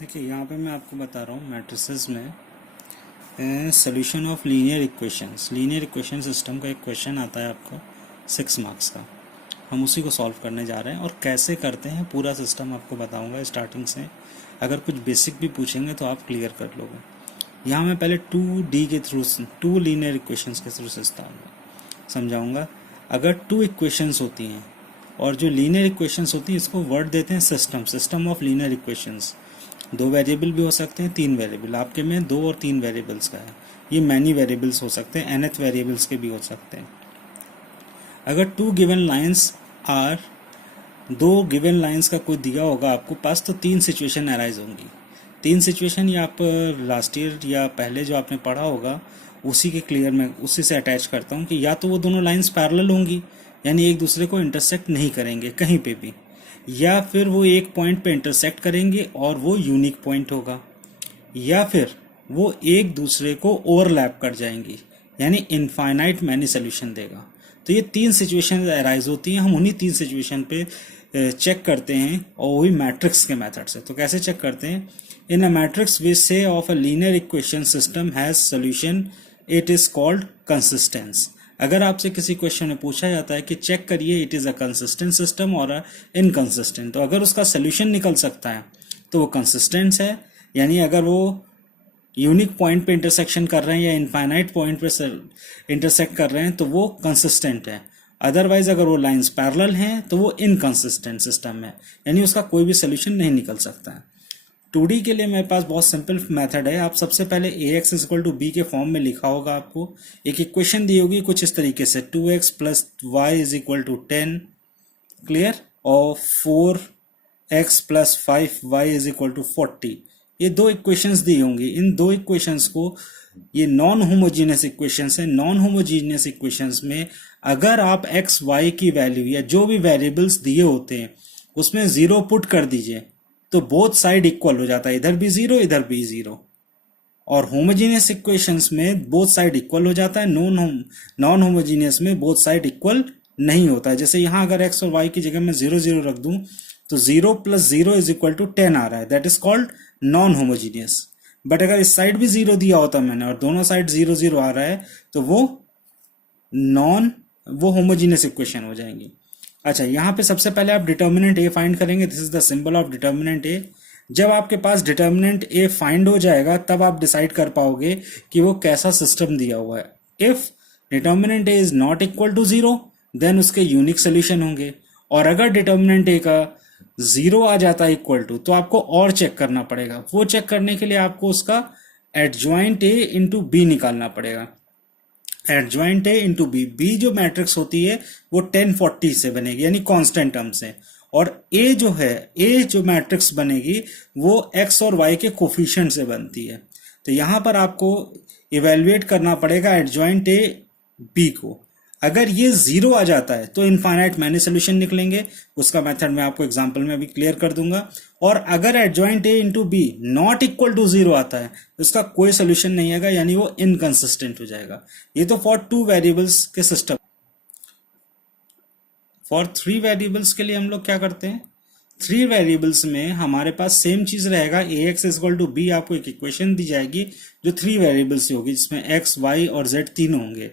देखिए यहाँ पे मैं आपको बता रहा हूँ मैट्रिसेस में solution of linear equation system का एक क्वेश्चन आता है आपको 6 मार्क्स का। हम उसी को सॉल्व करने जा रहे हैं और कैसे करते हैं पूरा सिस्टम आपको बताऊंगा स्टार्टिंग से। अगर कुछ बेसिक भी पूछेंगे तो आप क्लियर कर लोगे। यहाँ मैं पहले 2D के थ्रू 2 लीनियर इक्वेशंस के थ्रू समझाऊंगा। अगर 2 इक्वेशंस होती हैं और जो लीनियर इक्वेशंस होती हैं इसको वर्ड देते हैं system of linear equations. 2 variable भी हो सकते हैं, 3 वेरिएबल, आपके में 2 और 3 वेरिएबल्स का है। ये मैनी वेरिएबल्स हो सकते हैं, nth वेरिएबल्स के भी हो सकते हैं। अगर 2 given lines are 2 given lines का कोई दिया होगा आपको पास तो 3 सिचुएशन अराइज होंगी। 3 सिचुएशन ये आप लास्ट ईयर या पहले जो आपने पढ़ा होगा उसी के क्लियर में उसी से अटैच करता हूँ कि या तो वो दोनों लाइंस पैरेलल होंगी यानी एक दूसरे को इंटरसेक्ट नहीं करेंगे कहीं पे भी, या फिर वो एक पॉइंट पे इंटरसेक्ट करेंगे और वो यूनिक पॉइंट होगा, या फिर वो एक दूसरे को ओवरलैप कर जाएंगी यानी इनफाइनाइट मैनी सोल्यूशन देगा। तो ये 3 सिचुएशन अराइज होती हैं। हम उन्हीं 3 सिचुएशन पे चेक करते हैं और वही मैट्रिक्स के मेथड से। तो कैसे चेक करते हैं? In a matrix we say of a linear equation system has solution, it is called consistence. अगर आपसे किसी क्वेश्चन में पूछा जाता है कि चेक करिए it is a consistent system और अ इनकंसिस्टेंट, तो अगर उसका सोल्यूशन निकल सकता है तो वो कंसिस्टेंट है, यानी अगर वो यूनिक पॉइंट पे इंटरसेक्शन कर रहे हैं या इनफाइनाइट पॉइंट पे इंटरसेक्ट कर रहे हैं तो वो कंसिस्टेंट है। अदरवाइज अगर वो लाइंस पैरेलल हैं तो वो इनकंसिस्टेंट सिस्टम है, यानी उसका कोई भी सोल्यूशन नहीं निकल सकता है। 2D के लिए मेरे पास बहुत सिंपल मेथड है। आप सबसे पहले ax इक्वल टू बी के फॉर्म में लिखा होगा, आपको एक इक्वेशन दी होगी कुछ इस तरीके से 2x plus y is equal to 10, clear, और 4x plus 5y is equal to 40। ये 2 इक्वेशंस दी होंगी। इन 2 इक्वेशंस को, ये नॉन होमोजीनियस इक्वेशंस हैं। नॉन होमोजीनियस इक्वेशंस में अगर आप x y की वैल्यू या जो भी वेरिएबल्स दिए होते हैं उसमें 0 पुट कर दीजिए तो बोथ साइड इक्वल हो जाता है, इधर भी 0 इधर भी 0। और होमोजीनियस इक्वेशंस में बोथ साइड इक्वल हो जाता है, नॉन होमोजीनियस में बोथ साइड इक्वल नहीं होता है। जैसे यहाँ अगर x और y की जगह मैं 0 0 रख दूं तो 0 प्लस 0 इज इक्वल टू 10 आ रहा है, that is called non homogeneous. But अगर इस साइड भी 0 दिया होता मैंने और दोनों साइड 0 0 आ रहा है तो वो होमोजीनियस इक्वेशन हो जाएंगी। अच्छा, यहाँ पे सबसे पहले आप डिटर्मिनेंट ए फाइंड करेंगे। This is the symbol of determinant A. जब आपके पास डिटर्मिनेंट ए फाइंड हो जाएगा तब आप डिसाइड कर पाओगे कि वो कैसा सिस्टम दिया हुआ है। If determinant A is not equal to 0 then उसके यूनिक सोल्यूशन होंगे, और अगर डिटर्मिनेंट ए का 0 आ जाता है इक्वल टू तो आपको और चेक करना पड़ेगा। वो चेक करने के लिए आपको उसका एडजॉइंट ए इंटू बी निकालना पड़ेगा। Adjoint A into B, B जो मैट्रिक्स होती है वो 1040 से बनेगी यानी कांस्टेंट टर्म से, और ए जो मैट्रिक्स बनेगी वो एक्स और वाई के कोफिशिएंट से बनती है। तो यहां पर आपको इवेल्युएट करना पड़ेगा एडजॉइंट ए बी को। अगर ये 0 आ जाता है तो इनफाइनाइट मैनी सोल्यूशन निकलेंगे, उसका मेथड मैं आपको एग्जांपल में अभी क्लियर कर दूंगा। और अगर adjoint A into B not equal to 0 आता है तो उसका कोई सोल्यूशन नहीं आएगा, यानी वो इनकंसिस्टेंट हो जाएगा। ये तो फॉर 2 वेरिएबल्स के सिस्टम। फॉर 3 वेरिएबल्स के लिए हम लोग क्या करते हैं? 3 वेरिएबल्स में हमारे पास सेम चीज रहेगा, ax इक्वल टू बी। आपको एक इक्वेशन दी जाएगी जो 3 वेरिएबल्स से होगी जिसमें x y और z तीनों होंगे,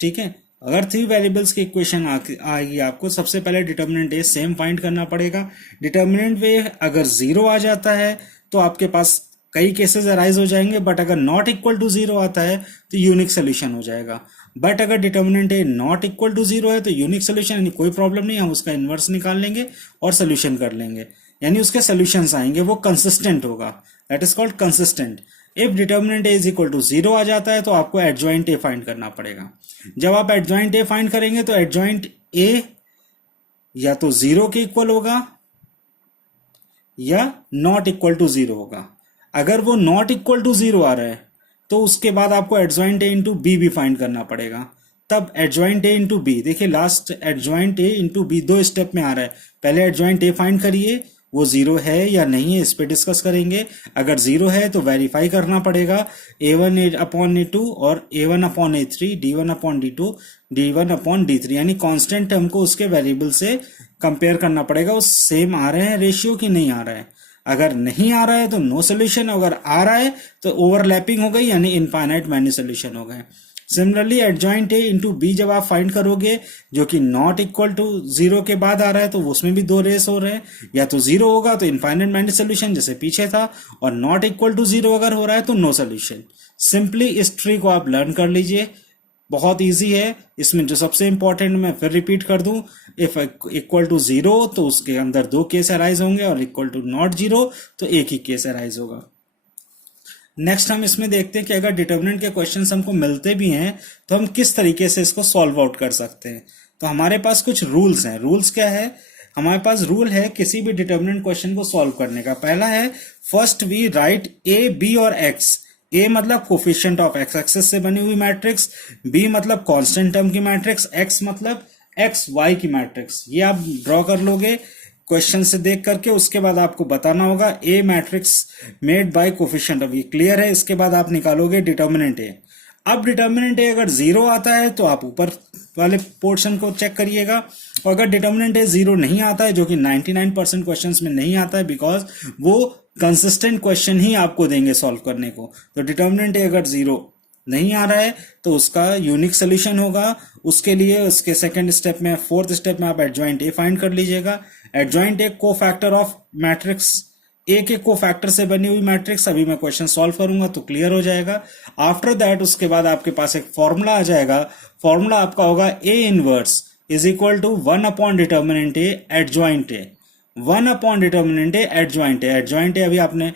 ठीक है। अगर 3 वेरिएबल्स की इक्वेशन आएगी आपको सबसे पहले डिटर्मिनेंट ए सेम फाइंड करना पड़ेगा। डिटर्मिनेंट ए अगर 0 आ जाता है तो आपके पास कई केसेस अराइज हो जाएंगे, बट अगर नॉट इक्वल टू 0 आता है तो यूनिक सोल्यूशन हो जाएगा। बट अगर determinant A not equal to 0 है तो यूनिक सोल्यूशन यानी कोई प्रॉब्लम नहीं, हम उसका इन्वर्स निकाल लेंगे और सोल्यूशन कर लेंगे, यानी उसके सोल्यूशंस आएंगे, वो कंसिस्टेंट होगा, that is called consistent. If determinant A is equal to 0 आ जाता है तो आपको एडजॉइंट ए फाइंड करना पड़ेगा। जब आप एडजॉइंट ए फाइंड करेंगे तो एडजॉइंट ए या तो 0 के इक्वल होगा या नॉट इक्वल टू 0 होगा। अगर वो नॉट इक्वल टू 0 आ रहा है तो उसके बाद आपको एडजॉइंट ए इंटू बी भी फाइंड करना पड़ेगा। तब एडजॉइंट ए इंटू बी, देखिए last adjoint A into B 2 step में आ रहा है। पहले एडजॉइंट ए फाइंड करिए वो 0 है या नहीं है, इस पे डिस्कस करेंगे। अगर 0 है तो वेरीफाई करना पड़ेगा a1 अपॉन a2 और a1 upon a3, d1 upon d2, d1 upon d3, यानी कांस्टेंट टर्म को उसके वेरिएबल से कंपेयर करना पड़ेगा, वो सेम आ रहे हैं रेशियो की नहीं आ रहा है। अगर नहीं आ रहा है तो नो सोल्यूशन, अगर आ रहा है तो ओवरलैपिंग हो गई यानी इनफाइनाइट मैनी सोल्यूशन हो गए। Similarly adjoint A into B जब आप फाइंड करोगे जो कि नॉट इक्वल टू जीरो के बाद आ रहा है तो उसमें भी दो रेस हो रहे हैं, या तो जीरो होगा तो इनफाइनाइट मैनी सोल्यूशन जैसे पीछे था, और नॉट इक्वल टू जीरो अगर हो रहा है तो नो सोल्यूशन। सिंपली इस ट्री को आप लर्न कर लीजिए, बहुत इजी है। इसमें जो सबसे इंपॉर्टेंट मैं फिर रिपीट कर दूं, इफ इक्वल टू जीरो तो उसके अंदर दो केस अराइज होंगे, और इक्वल टू नॉट जीरो तो एक ही केस अराइज होगा। नेक्स्ट हम इसमें देखते हैं कि अगर डिटर्मिनेंट के क्वेश्चंस हमको मिलते भी हैं तो हम किस तरीके से इसको सॉल्व आउट कर सकते हैं। तो हमारे पास कुछ रूल्स हैं। रूल्स क्या है? हमारे पास रूल है किसी भी डिटर्मिनेंट क्वेश्चन को सॉल्व करने का। पहला है, first we write A, B और एक्स। ए मतलब कोफिशिएंट ऑफ एक्स एक्सेस से बनी हुई मैट्रिक्स, बी मतलब कांस्टेंट टर्म की मैट्रिक्स, एक्स मतलब एक्स वाई की मैट्रिक्स। ये आप ड्रॉ कर लोगे क्वेश्चन से देख करके। उसके बाद आपको बताना होगा A matrix made by coefficient of, ये क्लियर है। इसके बाद आप निकालोगे डिटर्मिनेंट ए। अब डिटर्मिनेंट ए अगर जीरो आता है तो आप ऊपर वाले पोर्शन को चेक करिएगा, और अगर डिटर्मिनेंट ए जीरो नहीं आता है, जो कि 99% क्वेश्चंस में नहीं आता है, बिकॉज वो कंसिस्टेंट क्वेश्चन ही आपको देंगे सॉल्व करने को, तो डिटर्मिनेंट ए अगर जीरो नहीं आ रहा है तो उसका यूनिक सोल्यूशन होगा। उसके लिए उसके सेकंड स्टेप में, फोर्थ स्टेप में आप एडजॉइंट ए फाइंड कर लीजिएगा। एडजॉइंट ए को फैक्टर ऑफ मैट्रिक्स ए के को फैक्टर से बनी हुई मैट्रिक्स। अभी मैं क्वेश्चन सॉल्व करूंगा तो क्लियर हो जाएगा। आफ्टर दैट उसके बाद आपके पास एक फॉर्मूला आ जाएगा। फॉर्मूला आपका होगा A inverse is equal to 1 upon determinant A adjoint A. 1 upon determinant A adjoint A. Adjoint A अभी आपने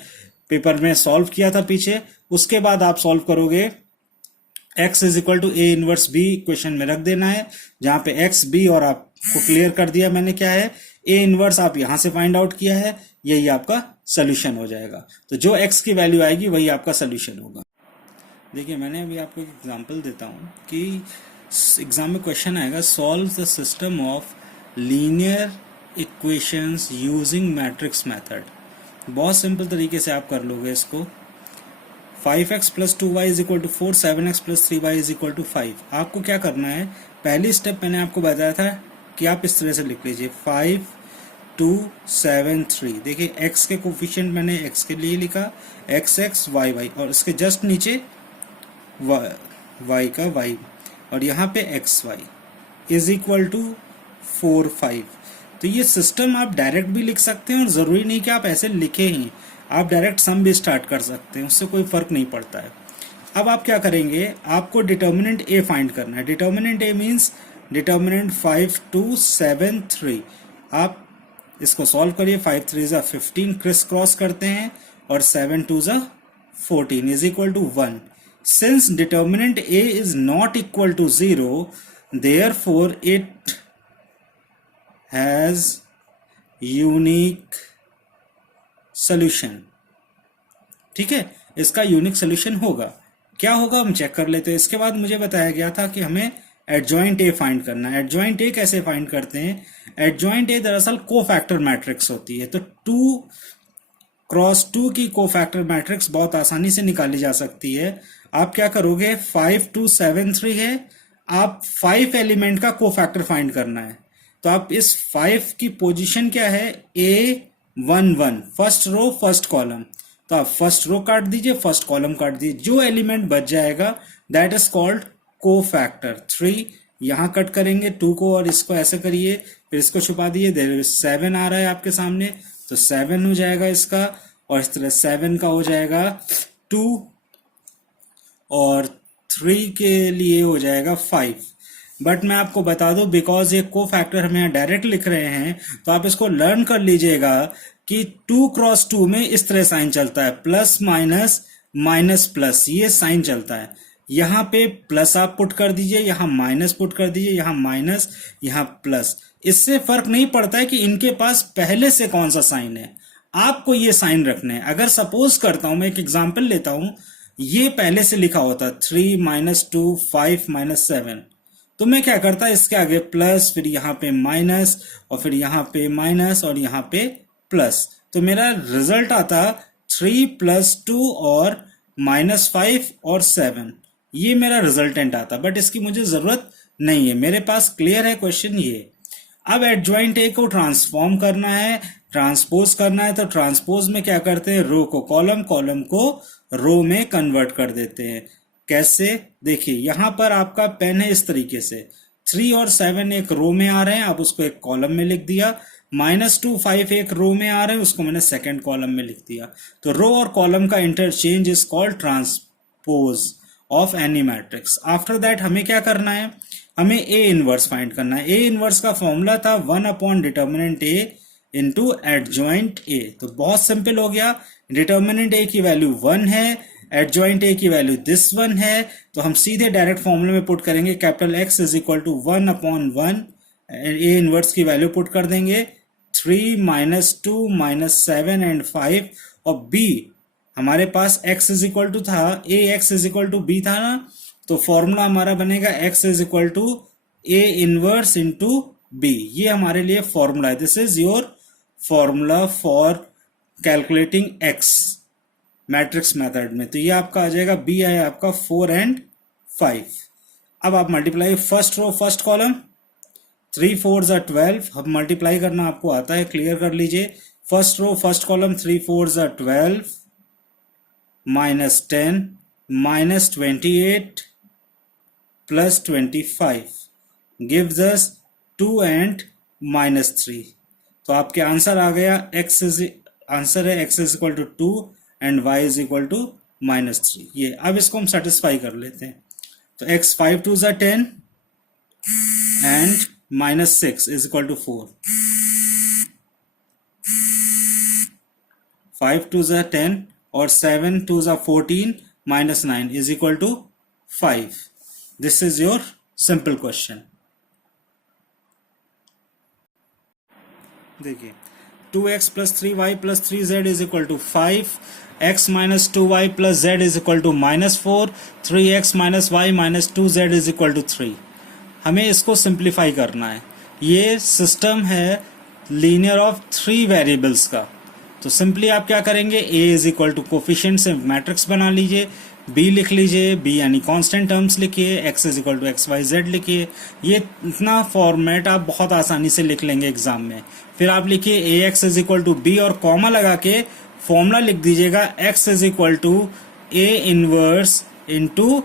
पेपर में सॉल्व किया था पीछे। उसके बाद आप सॉल्व करोगे x is equal to A inverse B, equation में रख देना है, जहां पे x b और आपको क्लियर कर दिया मैंने क्या है, ए इनवर्स आप यहां से फाइंड आउट किया है, यही आपका सोल्यूशन हो जाएगा। तो जो x की वैल्यू आएगी वही आपका सोल्यूशन होगा। देखिए मैंने अभी आपको एक एग्जांपल देता हूं कि एग्जाम में क्वेश्चन आएगा, solve the system of linear equations using matrix method. बहुत सिंपल तरीके से आप कर लोगे इसको। 5x प्लस 2y is equal to 4, 7x प्लस 3y इज इक्वल टू 5। आपको क्या करना है, पहली स्टेप मैंने आपको बताया था कि आप इस तरह से लिख लीजिए 5 2 7 3। देखिए x के कोफिशिएंट मैंने x के लिए लिखा x x y y, और इसके जस्ट नीचे y का y, और यहाँ पे x y is equal to 4 5। तो ये सिस्टम आप डायरेक्ट भी लिख सकते हैं, और ज़रूरी नहीं कि आप ऐसे लिखे ही, आप डायरेक्ट सम भी स्टार्ट कर सकते हैं, उससे कोई फर्क नहीं पड़ता है। अब आप क्या करेंगे, आपको डिटर्मिनेंट ए फाइंड करना है। डिटर्मिनेंट ए मींस डिटर्मिनेंट 5 2 7 3। आप इसको सॉल्व करिए। 5 3 जा 15, क्रिस क्रॉस करते हैं, और 7 2 जा 14 is equal to 1। Since determinant A is not equal to 0, therefore it has unique solution। ठीक है, इसका यूनिक सोल्यूशन होगा। क्या होगा हम चेक कर लेते हैं। इसके बाद मुझे बताया गया था कि हमें एडजॉइंट ए फाइंड करना है। एडजॉइंट ए कैसे फाइंड करते हैं, एडजॉइंट ए दरअसल कोफैक्टर मैट्रिक्स होती है। तो 2 क्रॉस 2 की कोफैक्टर मैट्रिक्स बहुत आसानी से निकाली जा सकती है। आप क्या करोगे, 5 2 7 3 है, आप 5 एलिमेंट का कोफैक्टर फाइंड करना है। तो आप इस 5 की पोजीशन क्या है, A1 1, first row first column. तो आप फर्स्ट रो काट दीजिए, फर्स्ट कॉलम काट दीजिए, जो एलिमेंट बच जाएगा दैट इज कॉल्ड कोफैक्टर। 3 यहां कट करेंगे 2 को, और इसको ऐसे करिए, फिर इसको छुपा दिए। देयर 7 आ रहा है आपके सामने, तो 7 हो जाएगा इसका, और इस तरह 7 का हो जाएगा 2, और 3 के लिए हो जाएगा 5। बट मैं आपको बता दूं, बिकॉज ये को फैक्टर हम यहाँ डायरेक्ट लिख रहे हैं, तो आप इसको लर्न कर लीजिएगा कि 2 क्रॉस 2 में इस तरह साइन चलता है, प्लस माइनस माइनस प्लस, ये साइन चलता है। यहाँ पे प्लस आप पुट कर दीजिए, यहाँ माइनस पुट कर दीजिए, यहाँ माइनस, यहाँ प्लस। इससे फर्क नहीं पड़ता है कि इनके पास पहले से कौन सा साइन है, आपको ये साइन रखने हैं। अगर सपोज करता हूं, मैं एक एग्जांपल लेता हूं, ये पहले से लिखा होता 3 - 2 5 - 7, तो मैं क्या करता, इसके आगे प्लस, फिर यहाँ पे माइनस, और फिर यहाँ पे माइनस, और यहाँ पे प्लस। तो मेरा रिजल्ट आता 3 + 2 और -5 और 7, ये मेरा रिजल्टेंट आता। बट इसकी मुझे जरूरत नहीं है, मेरे पास क्लियर है क्वेश्चन ये। अब एडजॉइंट ए को ट्रांसफॉर्म करना है, ट्रांसपोज करना है, तो ट्रांसपोज में क्या करते हैं, रो को कॉलम, कॉलम को रो में कन्वर्ट कर देते हैं। कैसे, देखिए यहां पर आपका पेन है इस तरीके से, 3 और 7 एक रो में आ रहे हैं, आप उसको एक कॉलम में लिख दिया, -2 5 एक रो में आ रहे हैं, उसको मैंने सेकंड कॉलम में लिख दिया। तो रो और कॉलम का interchange is called transpose of any matrix. After that हमें क्या करना है, हमें ए इनवर्स फाइंड करना है। ए इनवर्स का फॉर्मूला था 1 determinant A into adjoint A. तो बहुत सिंपल हो गया, डिटर्मिनेंट ए की वैल्यू 1 है, एडजॉइंट ए की वैल्यू दिस 1 है, तो हम सीधे डायरेक्ट फॉर्मूले में पुट करेंगे, capital x is equal to 1/1, A inverse की वैल्यू पुट कर देंगे 3 -2 -7 एंड 5, और बी हमारे पास x इज इक्वल टू था, A X is equal to B था ना, तो फॉर्मूला हमारा बनेगा x is equal to A inverse into B. ये हमारे लिए फॉर्मूला है, this is your formula for calculating x matrix method में। तो ये आपका आ जाएगा, b है आपका 4 and 5। अब आप multiply first row first column, 3 4s are 12, अब मल्टीप्लाई करना आपको आता है, क्लियर कर लीजिए। First row first column, 3 4s are 12 -10 -28 plus 25 gives us 2 and -3। तो आपके आंसर आ गया, आंसर है x is equal to 2 and y is equal to -3। ये अब इसको हम सेटिस्फाई कर लेते हैं। तो x 5 2s are 10 and -6 is equal to 4। 5 2s are 10 और 7 2s are 14 -9 is equal to 5। This is your simple question. देखिए 2x plus 3y plus 3z is equal to 5, x minus 2y plus z is equal to -4, 3x minus y minus 2z is equal to 3। हमें इसको simplify करना है। ये system है linear of 3 variables का। तो simply आप क्या करेंगे, a is equal to coefficient से मैट्रिक्स बना लीजिए, b लिख लीजिए, b यानी कांस्टेंट टर्म्स लिखिए, x is equal to x y z लिखिए। ये इतना फॉर्मेट आप बहुत आसानी से लिख लेंगे एग्जाम में। फिर आप लिखिए a x is equal to B और कॉमा लगा के फॉर्मूला लिख दीजिएगा x is equal to a inverse into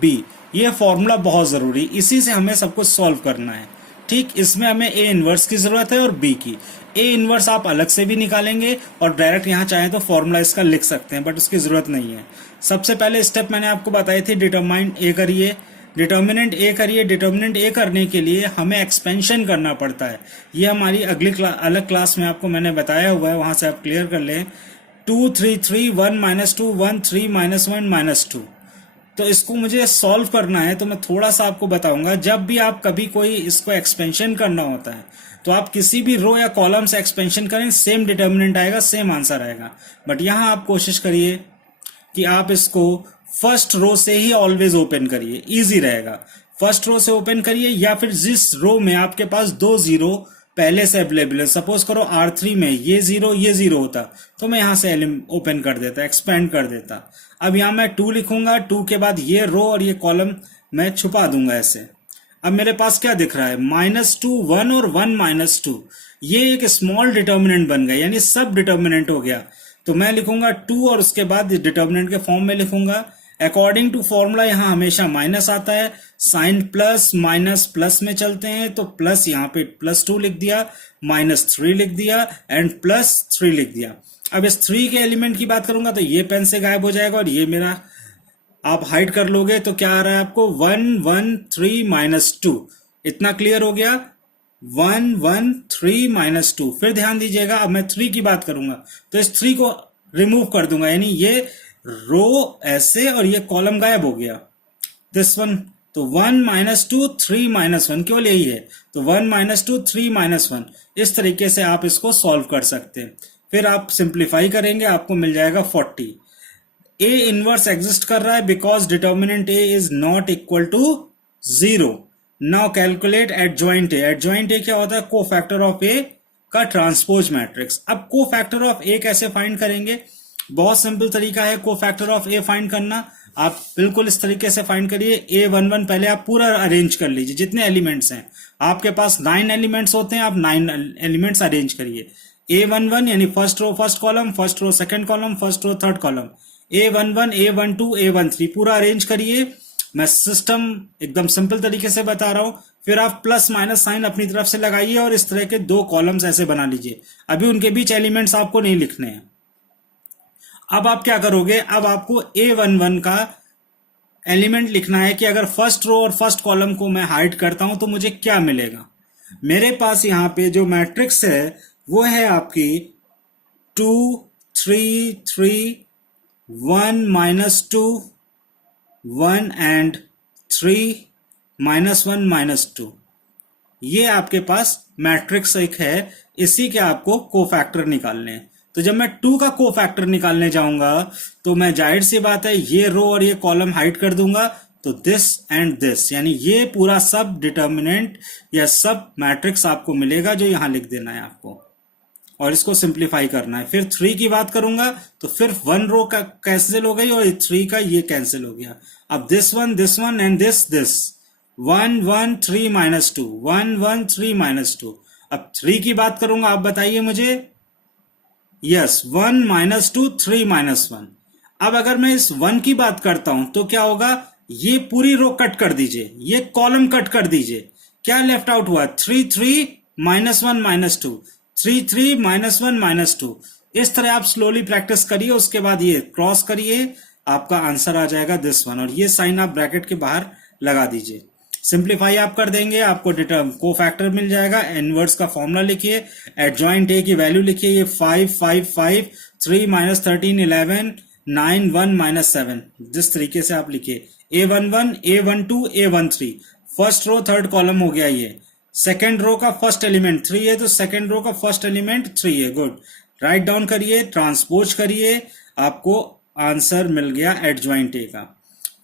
B. ये फॉर्मूला बहुत जरूरी, इसी से हमें सब कुछ सॉल्व करना है। ठीक, इसमें हमें a इनवर्स की जरूरत है और b की। a इनवर्स आप अलग से भी निकालेंगे और डायरेक्ट यहाँ चाहें तो फॉर्मूला इसका लिख सकते हैं, बट उसकी जरूरत नहीं है। सबसे पहले स्टेप मैंने आपको बताई थी, डिटरमाइंड a करिए, डिटर्मिनेंट a करिए। डिटर्मिनेंट a करने के लिए हमें एक्सपेंशन करना पड़ता है। ये हमारी अगली अलग क्लास में आपको मैंने बताया हुआ है, वहां से आप क्लियर कर लें। 2 3 3 1 -2 1 3 -1 -2। तो इसको मुझे सॉल्व करना है, तो मैं थोड़ा सा आपको बताऊंगा। जब भी आप कभी कोई इसको एक्सपेंशन करना होता है, तो आप किसी भी रो या कॉलम से एक्सपेंशन करें, सेम डिटर्मिनेंट आएगा, सेम आंसर आएगा। बट यहां आप कोशिश करिए कि आप इसको फर्स्ट रो से ही ऑलवेज ओपन करिए, इजी रहेगा। फर्स्ट रो से ओपन करिए, या फिर जिस रो में आपके पास 2 0 पहले से अवेलेबल है, सपोज करो R3 में ये 0 होता, तो मैं यहां से ओपन कर देता, एक्सपेंड कर देता। अब यहां मैं 2 लिखूंगा, 2 के बाद ये रो और ये कॉलम मैं छुपा दूंगा ऐसे। अब मेरे पास क्या दिख रहा है, -2 1 और 1 -2। ये एक स्मॉल डिटर्मिनेंट बन गया, यानी सब डिटर्मिनेंट हो गया। तो मैं लिखूंगा 2 और उसके बाद डिटर्मिनेंट के फॉर्म में लिखूंगा। अकॉर्डिंग टू फॉर्मूला यहाँ हमेशा माइनस आता है, साइन प्लस माइनस प्लस में चलते हैं, तो प्लस यहाँ पे +2 लिख दिया, -3 लिख दिया एंड +3 लिख दिया। अब इस 3 के एलिमेंट की बात करूंगा तो ये पेन से गायब हो जाएगा, और ये मेरा आप हाइड कर लोगे तो क्या आ रहा है आपको, 1 1 3 -2। इतना क्लियर हो गया, 1 1 3 -2। फिर ध्यान दीजिएगा, अब मैं 3 की बात करूंगा तो इस 3 को रिमूव कर दूंगा, यानी ये रो ऐसे और ये कॉलम गायब हो गया, दिस वन। तो 1 -2 3 -1 केवल यही है, तो 1 -2 3 -1। इस तरीके से आप इसको सॉल्व कर सकते हैं। फिर आप सिंप्लीफाई करेंगे, आपको मिल जाएगा 40। ए इनवर्स एग्जिस्ट कर रहा है because determinant A is not equal to 0। Now calculate adjoint A. Adjoint A क्या होता है, को फैक्टर ऑफ ए का ट्रांसपोज मैट्रिक्स। अब को फैक्टर ऑफ ए कैसे फाइंड करेंगे, बहुत सिंपल तरीका है को फैक्टर ऑफ ए फाइंड करना। आप बिल्कुल इस तरीके से फाइंड करिए। A11 पहले आप पूरा अरेंज कर लीजिए, जितने एलिमेंट्स हैं आपके पास 9 एलिमेंट्स होते हैं, आप 9 एलिमेंट्स अरेंज करिए। A11 यानी first row first column, first row second column, first row third column, A11 A12 A13 पूरा अरेंज करिए। मैं सिस्टम एकदम सिंपल तरीके से बता रहा हूं, फिर आप प्लस माइनस साइन अपनी तरफ से लगाइए और इस तरह के 2 कॉलम्स ऐसे बना लीजिए। अभी उनके बीच एलिमेंट्स आपको नहीं लिखने हैं। अब आप क्या करोगे, अब आपको A11 का एलिमेंट लिखना है कि अगर फर्स्ट रो और फर्स्ट कॉलम को मैं हाइड करता हूं तो मुझे क्या मिलेगा। मेरे पास यहां पे जो मैट्रिक्स है वो है आपकी 2 3 3 1 -2 1 एंड 3 -1 -2। ये आपके पास मैट्रिक्स एक है, इसी के आपको कोफैक्टर निकालने हैं। तो जब मैं 2 का कोफैक्टर निकालने जाऊंगा तो मैं जाहिर सी बात है ये रो और ये कॉलम हाइड कर दूंगा, तो दिस एंड दिस यानी ये पूरा सब डिटर्मिनेंट या सब मैट्रिक्स आपको मिलेगा, जो यहां लिख देना है आपको और इसको सिंप्लीफाई करना है। फिर 3 की बात करूंगा तो फिर 1 रो का कैंसिल हो गई और 3 का ये कैंसिल हो गया। अब दिस वन एंड दिस 1 1 3 -2 1 1 3 -2। अब 3 की बात करूंगा, आप बताइए मुझे। यस 1 -2 3 -1। अब अगर मैं इस 1 की बात करता हूं तो क्या होगा, ये पूरी रो कट कर दीजिए, ये कॉलम कट कर दीजिए। क्या लेफ्ट आउट हुआ, 3 3 -1 -2 3 3 -1 -2। इस तरह आप स्लोली प्रैक्टिस करिए, उसके बाद ये क्रॉस करिए, आपका आंसर आ जाएगा दिस वन, और ये साइन आप ब्रैकेट के बाहर लगा दीजिए। सिंप्लीफाई आप कर देंगे, आपको कोफैक्टर मिल जाएगा। इनवर्स का फॉर्मूला लिखिए, एडजॉइंट ए की वैल्यू लिखिए, ये 5 5 5 3 -13 11 9 1 -7। जिस तरीके से आप लिखिए A11 A12 A13, first row third column हो गया। ये सेकेंड रो का फर्स्ट एलिमेंट 3 है तो सेकेंड रो का फर्स्ट एलिमेंट 3 है। गुड, राइट डाउन करिए, ट्रांसपोज करिए, आपको आंसर मिल गया एडजॉइंट ए का।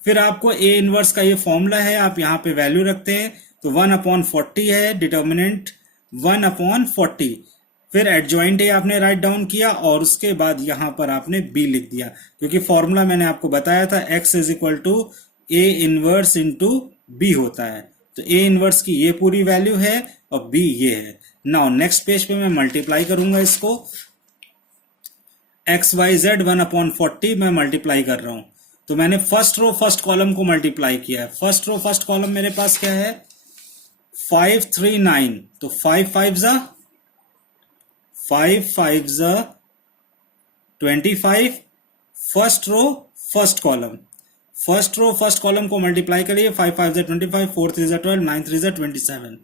फिर आपको ए इनवर्स का ये फॉर्मूला है, आप यहाँ पे वैल्यू रखते हैं तो 1/40 है, डिटर्मिनेंट 1/40। फिर एडजॉइंट ए आपने राइट डाउन किया और उसके बाद यहां पर आपने बी लिख दिया, क्योंकि फॉर्मूला मैंने आपको बताया था x = A inverse into B होता है। तो ए इनवर्स की ये पूरी वैल्यू है और बी ये है। नाउ नेक्स्ट पेज पे मैं मल्टीप्लाई करूंगा इसको, XYZ 1/40 मैं मल्टीप्लाई कर रहा हूं। तो मैंने फर्स्ट रो फर्स्ट कॉलम को मल्टीप्लाई किया है। फर्स्ट रो फर्स्ट कॉलम मेरे पास क्या है, 5 3 9, तो 5 5 ज़ा 25। First row first column, first row first column को मल्टीप्लाई करिए, 5 5 ज़ा 25, 4 3 ज़ा 12, 9 3 ज़ा 27।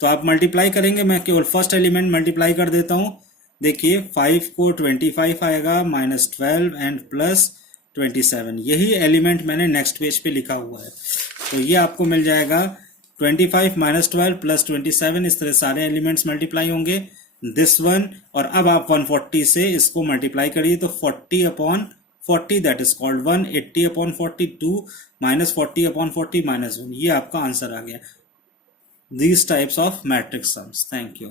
तो आप मल्टीप्लाई करेंगे, मैं केवल फर्स्ट एलिमेंट मल्टीप्लाई कर देता हूं। देखिए 5 को 25 आएगा, -12 एंड +27। यही एलिमेंट मैंने नेक्स्ट पेज पे लिखा हुआ है। तो ये आपको मिल जाएगा 25 -12 +27। इस तरह सारे एलिमेंट्स मल्टीप्लाई होंगे, दिस वन। और अब आप 140 से इसको मल्टीप्लाई करिए तो 40/40 दैट इज कॉल्ड 1, 80/42 -40/40 -1। ये आपका आंसर आ गया। These types of matrix sums. Thank you.